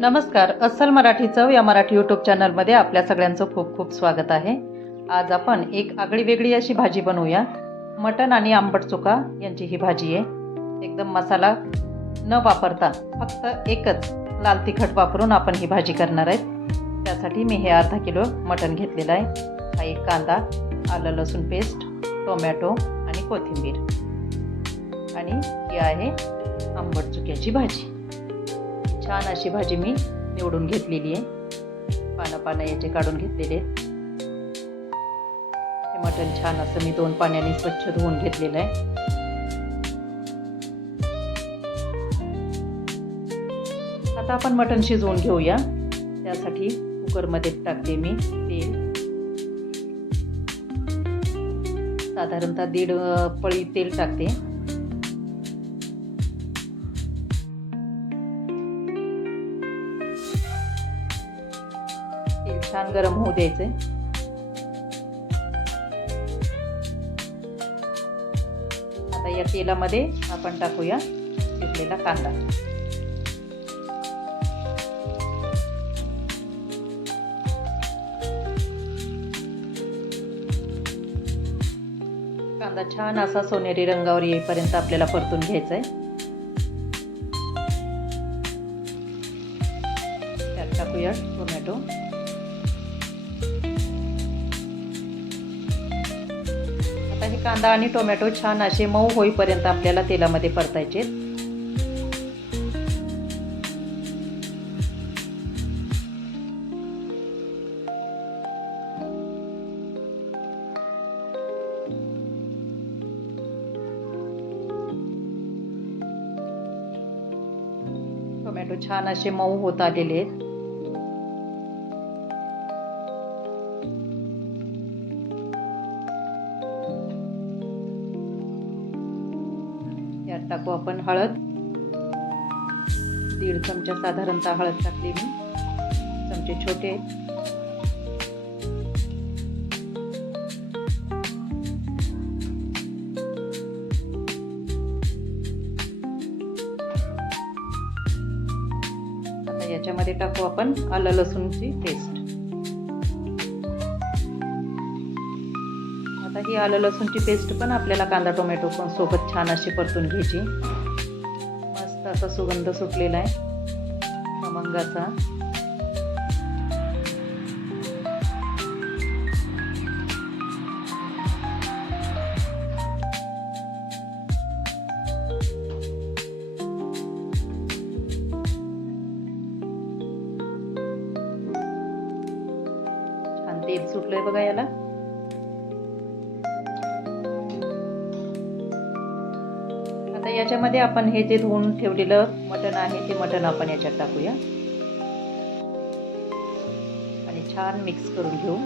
नमस्कार अस्सल मराठी चव या मराठी यूट्यूब चॅनलमध्ये आपल्या सगळ्यांचं खूप खूप स्वागत आहे. आज आपण एक आगळी वेगळी अशी भाजी बनवूया. मटण आणि आंबट चुका यांची ही भाजी आहे. एकदम मसाला न वापरता फक्त एकच लाल तिखट वापरून आपण ही भाजी करणार आहेत. त्यासाठी मी हे अर्धा किलो मटण घेतलेलं आहे. हा एक कांदा आलं लसूण पेस्ट टोमॅटो आणि कोथिंबीर. आणि ही आहे आंबट चुक्याची भाजी. छान अशी भाजी मी निवडून घेतलेली आहे. पानं पानं याचे काढून घेतलेले हे मटण छान असं मी दोन पाण्याने स्वच्छ धुवून घेतलेलं आहे. आता आपण मटण शिजवून घेऊया. त्यासाठी कुकरमध्ये टाकते मी तेल. साधारणतः दीड पळी तेल टाकते. छान गरम होऊ द्यायचे आता या तेलामध्ये आपण टाकूया शिजलेला कांदा. कांदा छान असा सोनेरी रंगावर येईपर्यंत आपल्याला परतून घ्यायचा आहे त्यात टाकूया टोमॅटो. हे कांदा आणि टोमॅटो छान असे मऊ होईपर्यंत आपल्याला तेलामध्ये परतायचे. टोमॅटो छान असे मऊ होत आलेले आहेत. टाकू आपण हळद. दीड चमचा साधारणतः हळद टाकली मी. चमचे छोटे. आता याच्यामध्ये टाकू आपण आलं लसूणची पेस्ट. ही आलं लसूणची पेस्ट पण आपल्याला कांदा टोमॅटो पण सोबत छान अशी परतून घ्यायची. मस्त असा सुगंध सुटलेला आहे. खमंगाचा. छान तेल सुटलंय बघा याला. याच्यामध्ये आपण हे जे धुवून ठेवलेलं मटण आहे ते मटण आपण याच्यात टाकूया. आणि छान मिक्स करून घेऊ.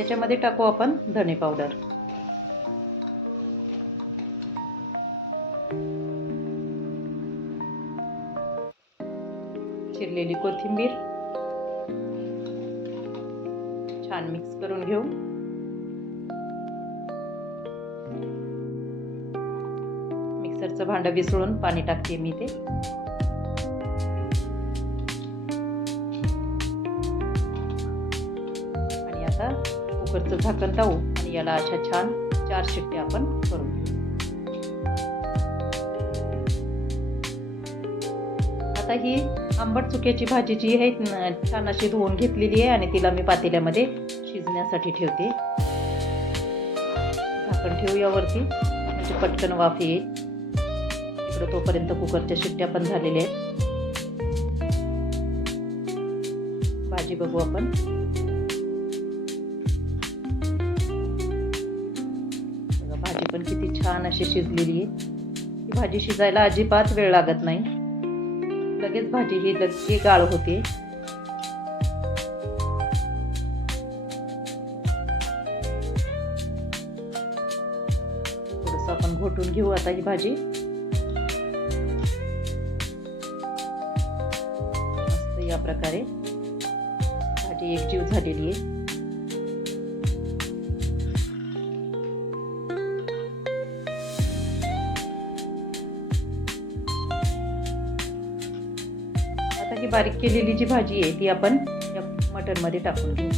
याच्यामध्ये टाकू आपण धने पावडर चिरलेली कोथिंबीर. छान मिक्स करून घेऊ. मिक्सरचं भांडं विसळून पाणी टाकते मी ते. कुकरचं झाकण लावू आणि याला अशा छान चार शिट्ट्या आपण करून घेऊ. आता ही आंबट चुक्याची भाजी जी आहे छान अशी धुवून घेतलेली आहे आणि तिला मी पातेल्यामध्ये शिजण्यासाठी ठेवते. झाकण ठेवू यावरती. म्हणजे पटकन वाफ येईल. इकडं तोपर्यंत कुकरच्या शिट्ट्या पण झालेल्या आहेत. भाजी बघू आपण. छान अशी शिजलेली आहे. ही भाजी शिजायला अजिबात वेळ लागत नाही. लगेच भाजी ही लगे गाळ होते. थोडस आपण घोटून घेऊ आता ही भाजी. मस्त या प्रकारे. भाजी एकजीव झालेली आहे. बारीक केलेली जी भाजी आहे ती आपण या मटनमध्ये टाकून घेऊ.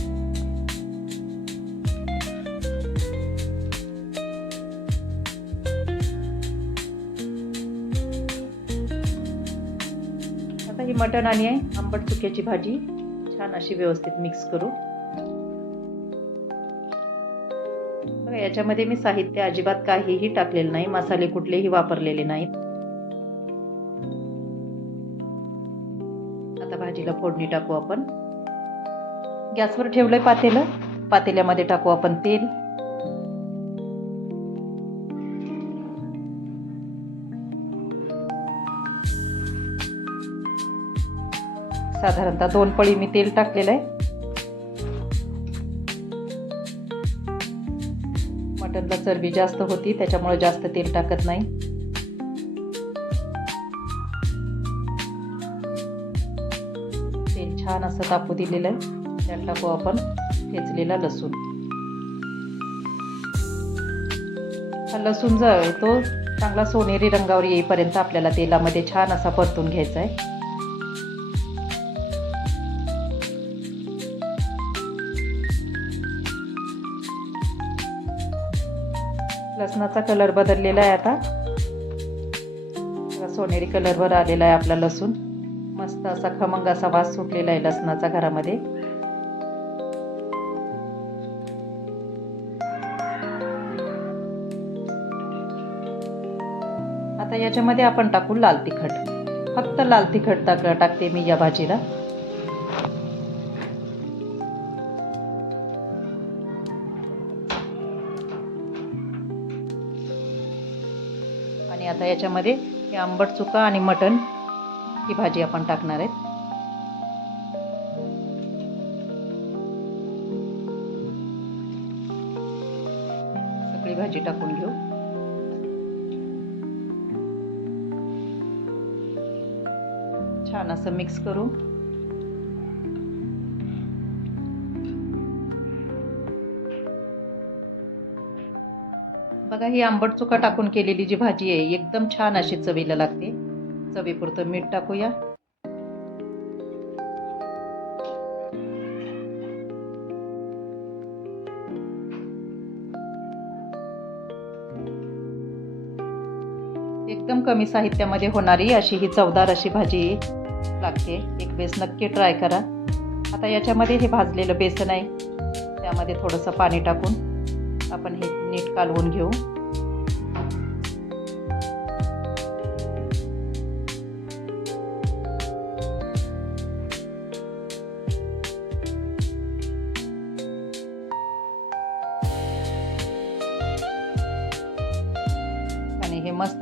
आता ही मटण आणि आंबट चुक्याची भाजी छान अशी व्यवस्थित मिक्स करू. याच्यामध्ये मी साहित्य अजिबात काहीही टाकलेलं नाही मसाले कुठलेही वापरलेले नाहीत. आता फोडणी टाकू आपण. गॅसवर ठेवलंय पातेलं. पातेल्यामध्ये टाकू आपण तेल. साधारणतः दोन पळी मी तेल टाकलेलं आहे मटनला चरबी जास्त होती त्याच्यामुळे जास्त तेल टाकत नाही. छान असं तापू दिलेलं आहे. त्यात टाकू आपण ठेचलेला लसूण. हा लसूण जो आहे तो चांगला सोनेरी रंगावर येईपर्यंत आपल्याला तेलामध्ये छान असा परतून घ्यायचा आहे. लसणाचा कलर बदललेला आहे आता. सोनेरी कलरवर आलेला आहे आपला लसूण. मस्त असा खमंग असा वास सुटलेला आहे लसणाचा घरामध्ये. आता याच्यामध्ये आपण टाकू लाल तिखट. फक्त लाल तिखट टाक टाकते मी या भाजीला. आणि आता याच्यामध्ये हे आंबट चुका आणि मटण. ही भाजी आपण टाकणार आहेत. सगळी भाजी टाकून घेऊ. छान असं मिक्स करू. बघा ही आंबट चुका टाकून केलेली जी भाजी आहे एकदम छान अशी चवीला लागते. चवीपुरतं मीठ टाकूया. एकदम कमी साहित्यामध्ये होणारी अशी ही चवदार अशी भाजी लागते. एक वेळेस नक्की ट्राय करा. आता याच्यामध्ये हे भाजलेलं बेसन आहे. त्यामध्ये थोडंसं पाणी टाकून आपण हे नीट कालवून घेऊ.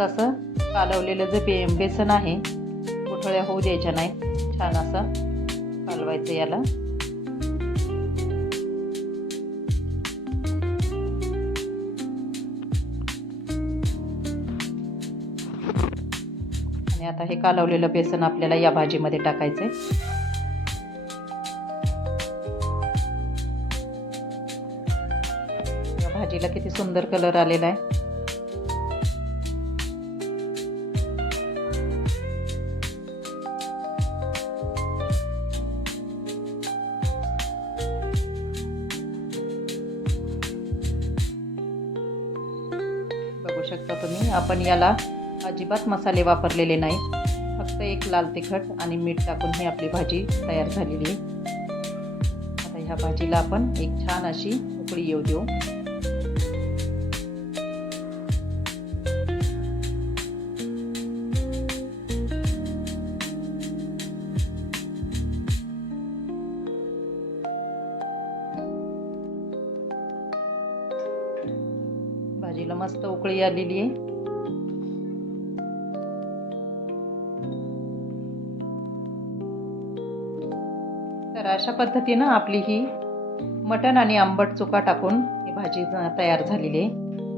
मस्त असं कालवलेलं जे बे बेसन आहे गुठळ्या होऊ द्यायच्या नाहीत. छान असं कालवायचं याला. आणि आता हे कालवलेलं बेसन आपल्याला या भाजीमध्ये टाकायचंय. या भाजीला किती सुंदर कलर आलेला आहे. बघू शकता तुम्ही. आपण याला अजिबात मसाले वापरलेले नाहीत फक्त एक लाल तिखट आणि मीठ टाकून ही आपली भाजी तयार झालेली आहे. आता ह्या भाजीला आपण एक छान अशी उकळी येऊ देऊ. मस्त उकळी आलेली आहे. तर अशा पद्धतीनं आपली ही मटण आणि आंबट चुका टाकून ही भाजी तयार झालेली आहे.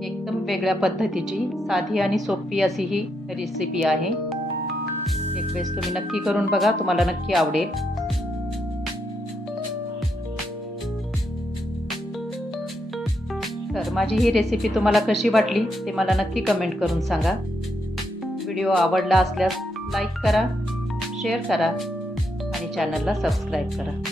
एकदम वेगळ्या पद्धतीची साधी आणि सोपी अशी ही रेसिपी आहे. एक वेळेस तुम्ही नक्की करून बघा तुम्हाला नक्की आवडेल. माझी ही रेसिपी तुम्हाला कशी वाटली ते मला नक्की कमेंट करून सांगा. व्हिडिओ आवडला असल्यास लाईक करा शेअर करा आणि चॅनलला सबस्क्राईब करा.